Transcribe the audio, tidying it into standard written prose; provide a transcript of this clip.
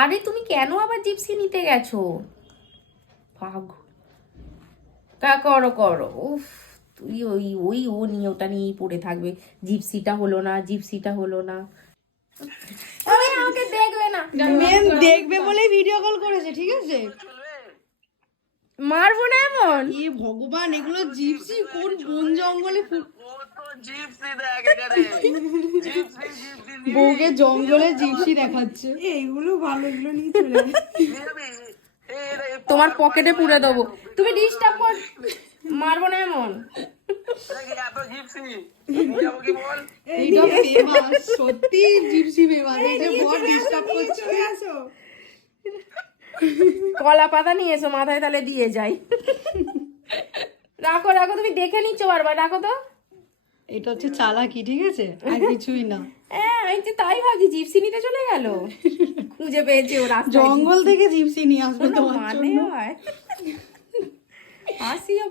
আরে তুমি কেন আবার জিপসি নিতে গেছো? ভাগ করো করো। উফ, তুই ওই ওই ও নিয়ে ওটা নিয়েই পড়ে থাকবে। জিপসিটা হলো না, জিপসিটা হলো না। তুমি আমাকে দেখবে না। মেন দেখবে বলেই ভিডিও কল করেছে, ঠিক আছে? মারবো না এমন। এ ভগবান, এগুলো জিপসি কোন বন জঙ্গলে বউকে জঙ্গলে জিপসি দেখাচ্ছে। এইগুলো ভালো, এগুলো নিয়ে চলে তোমার পকেটে পুরে দেবো। তুমি ডিস্টার্ব কর। মারবো না এমন। এইটা ফেমাস, সত্যি জিপসি ফেমাস। এই যে বড় ডিস্টার্ব করছে। কলা পাতা নিয়ে এসো, মাথায় তাহলে দিয়ে যাই। রাখো রাখো, তুমি দেখে নিচ্ছ বারবার, রাখো তো। এটা হচ্ছে চালাকি, ঠিক আছে, আর কিছুই না। হ্যাঁ, আমি তো তাই ভাবছি জিপসি নিতে চলে গেল। খুঁজে পেয়েছে ও রাস্তায়। জঙ্গল থেকে জিপসি নিয়ে আসবে কোনো তোমার মানে জন্য। হয়? হাসিও